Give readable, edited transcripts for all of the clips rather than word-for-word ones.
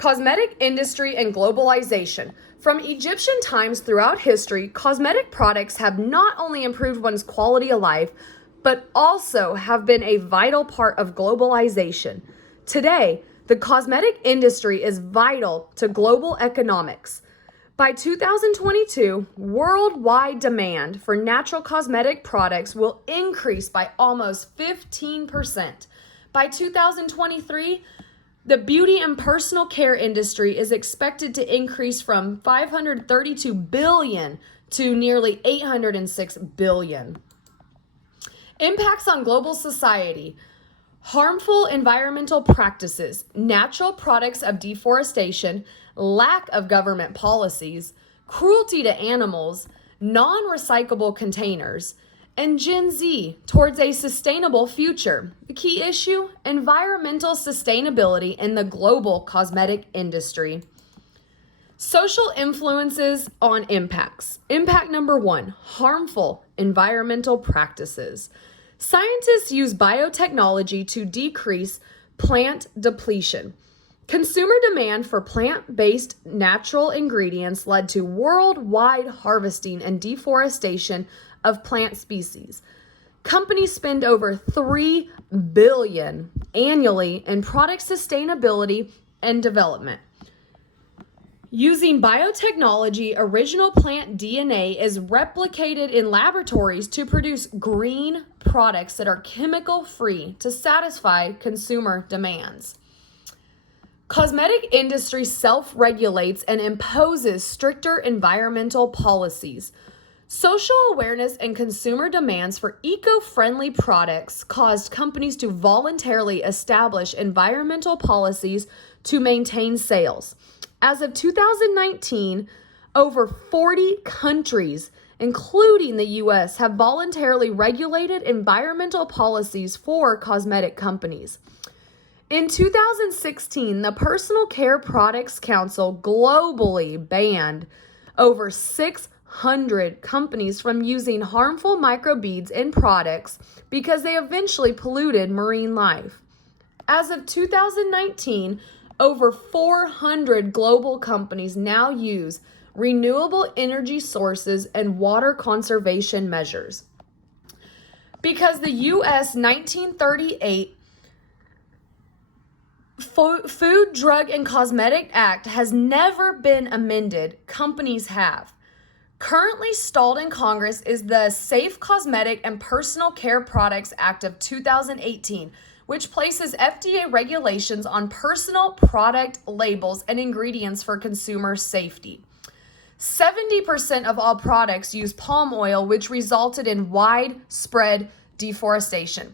Cosmetic industry and globalization. From Egyptian times throughout history, cosmetic products have not only improved one's quality of life, but also have been a vital part of globalization. Today, the cosmetic industry is vital to global economics. By 2022, worldwide demand for natural cosmetic products will increase by almost 15%. By 2023, the beauty and personal care industry is expected to increase from $532 billion to nearly $806 billion. Impacts on global society. Harmful environmental practices, natural products of deforestation, lack of government policies, cruelty to animals, non-recyclable containers, and Gen Z towards a sustainable future. The key issue, environmental sustainability in the global cosmetic industry. Social influences on impacts. Impact number 1, harmful environmental practices. Scientists use biotechnology to decrease plant depletion. Consumer demand for plant-based natural ingredients led to worldwide harvesting and deforestation of plant species. Companies spend over $3 billion annually in product sustainability and development. Using biotechnology, original plant DNA is replicated in laboratories to produce green products that are chemical-free to satisfy consumer demands. Cosmetic industry self-regulates and imposes stricter environmental policies. Social awareness and consumer demands for eco-friendly products caused companies to voluntarily establish environmental policies to maintain sales. As of 2019, over 40 countries, including the U.S., have voluntarily regulated environmental policies for cosmetic companies. In 2016, the Personal Care Products Council globally banned over 600 companies from using harmful microbeads in products because they eventually polluted marine life. As of 2019, over 400 global companies now use renewable energy sources and water conservation measures. Because the U.S. 1938 Food, Drug, and Cosmetic Act has never been amended, companies have. Currently stalled in Congress is the Safe Cosmetic and Personal Care Products Act of 2018, which places FDA regulations on personal product labels and ingredients for consumer safety. 70% of all products use palm oil, which resulted in widespread deforestation.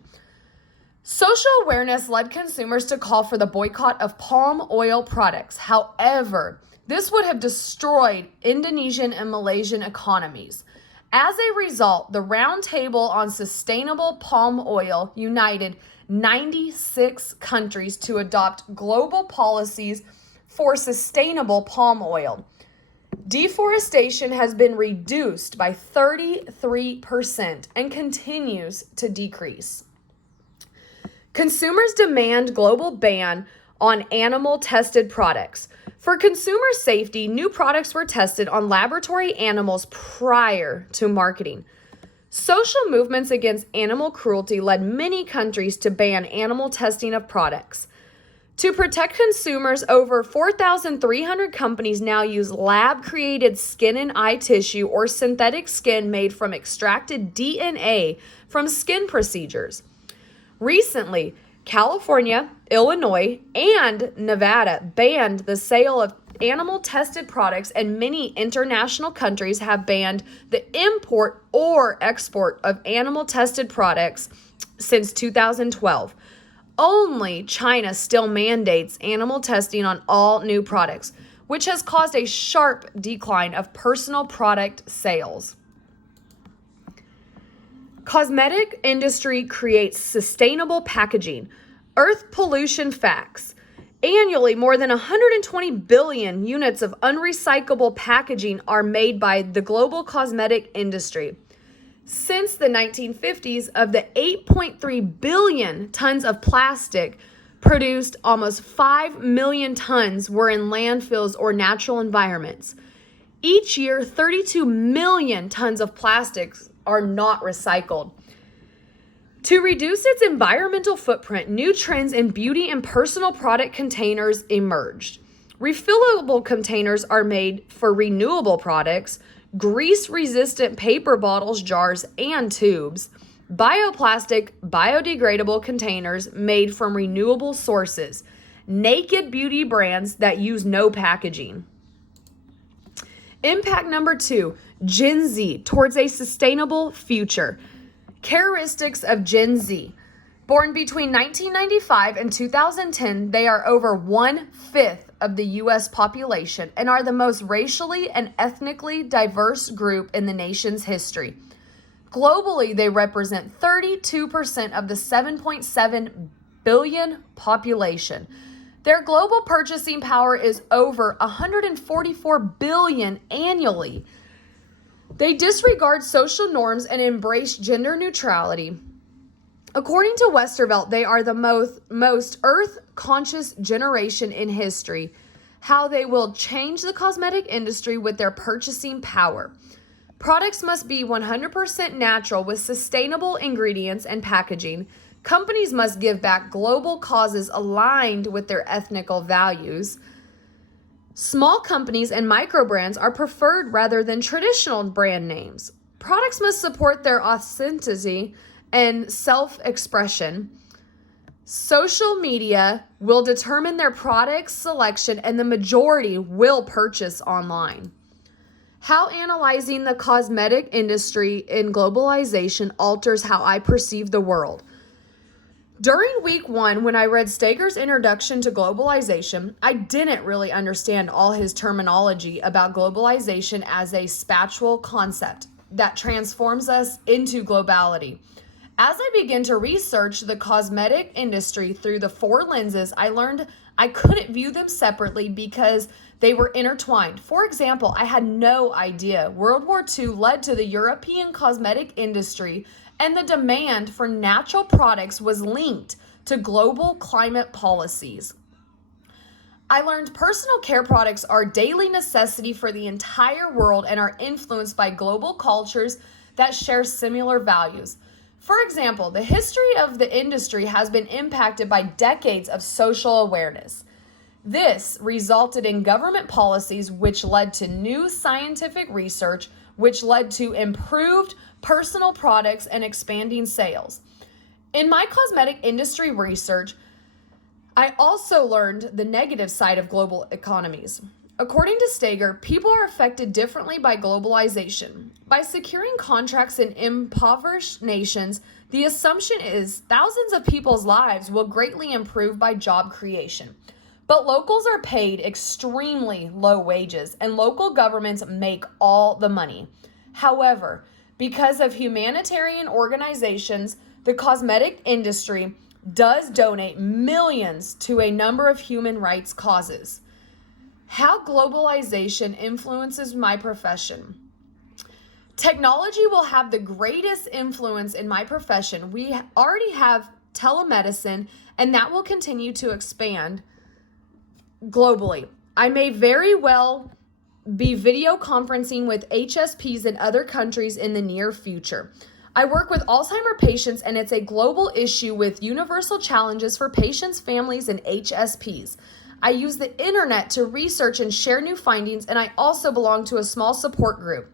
Social awareness led consumers to call for the boycott of palm oil products. However, this would have destroyed Indonesian and Malaysian economies. As a result, the Roundtable on Sustainable Palm Oil united 96 countries to adopt global policies for sustainable palm oil. Deforestation has been reduced by 33% and continues to decrease. Consumers demand global ban on animal-tested products. For consumer safety, new products were tested on laboratory animals prior to marketing. Social movements against animal cruelty led many countries to ban animal testing of products. To protect consumers, over 4,300 companies now use lab-created skin and eye tissue or synthetic skin made from extracted DNA from skin procedures. Recently, California, Illinois, and Nevada banned the sale of animal-tested products, and many international countries have banned the import or export of animal-tested products since 2012. Only China still mandates animal testing on all new products, which has caused a sharp decline of personal product sales. Cosmetic industry creates sustainable packaging. Earth pollution facts. Annually, more than 120 billion units of unrecyclable packaging are made by the global cosmetic industry. Since the 1950s, of the 8.3 billion tons of plastic produced, almost 5 million tons were in landfills or natural environments. Each year, 32 million tons of plastics are not recycled. To reduce its environmental footprint, new trends in beauty and personal product containers emerged. Refillable containers are made for renewable products, grease-resistant paper bottles, jars, and tubes, bioplastic, biodegradable containers made from renewable sources, naked beauty brands that use no packaging. Impact number 2, Gen Z towards a sustainable future. Characteristics of Gen Z. Born between 1995 and 2010, they are over 1/5 of the U.S. population and are the most racially and ethnically diverse group in the nation's history. Globally, they represent 32% of the 7.7 billion population. Their global purchasing power is over 144 billion annually. They disregard social norms and embrace gender neutrality. According to Westervelt, they are the most earth-conscious generation in history. How they will change the cosmetic industry with their purchasing power. Products must be 100% natural with sustainable ingredients and packaging. Companies must give back global causes aligned with their ethical values. Small companies and micro brands are preferred rather than traditional brand names. Products must support their authenticity and self-expression. Social media will determine their product selection, and the majority will purchase online. How analyzing the cosmetic industry in globalization alters how I perceive the world. During week 1, when I read Steger's introduction to globalization, I didn't really understand all his terminology about globalization as a spatial concept that transforms us into globality. As I began to research the cosmetic industry through the 4 lenses, I learned I couldn't view them separately because they were intertwined. For example, I had no idea World War II led to the European cosmetic industry, and the demand for natural products was linked to global climate policies. I learned personal care products are a daily necessity for the entire world and are influenced by global cultures that share similar values. For example, the history of the industry has been impacted by decades of social awareness. This resulted in government policies which led to new scientific research, which led to improved personal products and expanding sales. In my cosmetic industry research, I also learned the negative side of global economies. According to Steger, people are affected differently by globalization. By securing contracts in impoverished nations, the assumption is thousands of people's lives will greatly improve by job creation. But locals are paid extremely low wages, and local governments make all the money. However, because of humanitarian organizations, the cosmetic industry does donate millions to a number of human rights causes. How globalization influences my profession. Technology will have the greatest influence in my profession. We already have telemedicine, and that will continue to expand globally. I may very well be video conferencing with HSPs in other countries in the near future. I work with Alzheimer's patients, and it's a global issue with universal challenges for patients, families, and HSPs. I use the internet to research and share new findings, and I also belong to a small support group.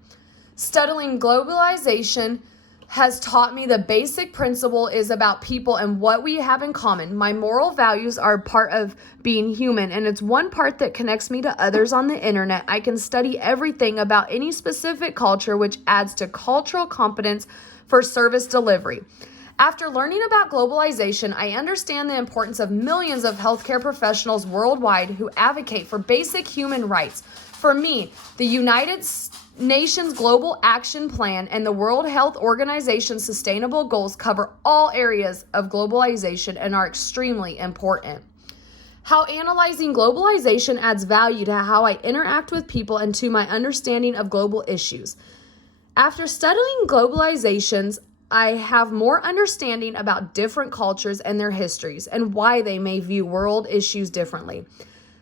Studying globalization has taught me the basic principle is about people and what we have in common. My moral values are part of being human, and it's one part that connects me to others on the internet. I can study everything about any specific culture, which adds to cultural competence for service delivery. After learning about globalization, I understand the importance of millions of healthcare professionals worldwide who advocate for basic human rights. For me, the United Nations Global Action Plan and the World Health Organization's sustainable goals cover all areas of globalization and are extremely important. How analyzing globalization adds value to how I interact with people and to my understanding of global issues. After studying globalizations, I have more understanding about different cultures and their histories and why they may view world issues differently.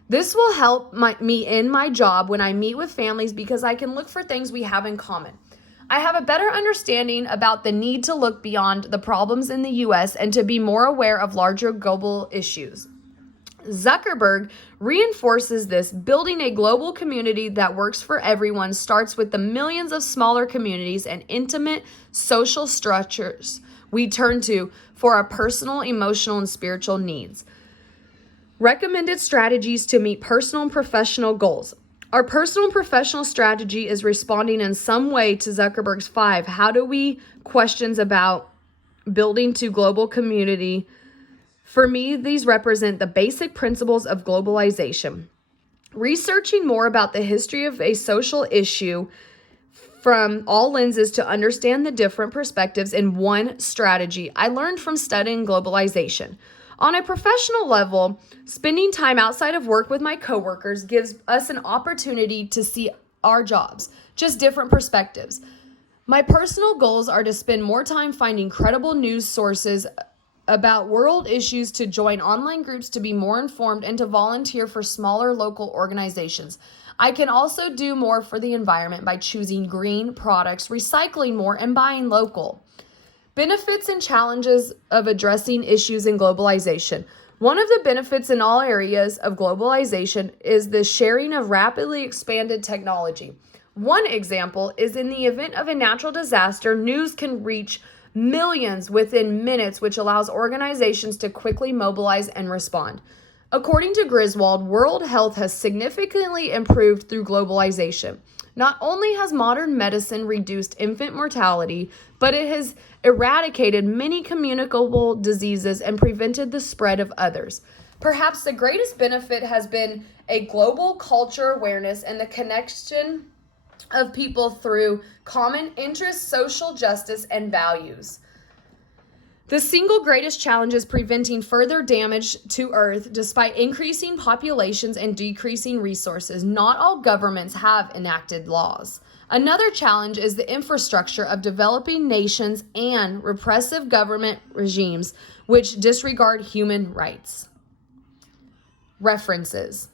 This will help me in my job when I meet with families because I can look for things we have in common. I have a better understanding about the need to look beyond the problems in the US and to be more aware of larger global issues. Zuckerberg reinforces this. Building a global community that works for everyone starts with the millions of smaller communities and intimate social structures we turn to for our personal, emotional, and spiritual needs. Recommended strategies to meet personal and professional goals. Our personal and professional strategy is responding in some way to Zuckerberg's 5 how do we questions about building to global community. For me, these represent the basic principles of globalization. Researching more about the history of a social issue from all lenses to understand the different perspectives in one strategy I learned from studying globalization. On a professional level, spending time outside of work with my coworkers gives us an opportunity to see our jobs, just different perspectives. My personal goals are to spend more time finding credible news sources about world issues, to join online groups to be more informed, and to volunteer for smaller local organizations. I can also do more for the environment by choosing green products, recycling more, and buying local. Benefits and challenges of addressing issues in globalization. One of the benefits in all areas of globalization is the sharing of rapidly expanded technology. One example is in the event of a natural disaster, news can reach millions within minutes, which allows organizations to quickly mobilize and respond. According to Griswold, world health has significantly improved through globalization. Not only has modern medicine reduced infant mortality, but it has eradicated many communicable diseases and prevented the spread of others. Perhaps the greatest benefit has been a global culture awareness and the connection of people through common interests, social justice, and values. The single greatest challenge is preventing further damage to Earth despite increasing populations and decreasing resources. Not all governments have enacted laws. Another challenge is the infrastructure of developing nations and repressive government regimes which disregard human rights. References.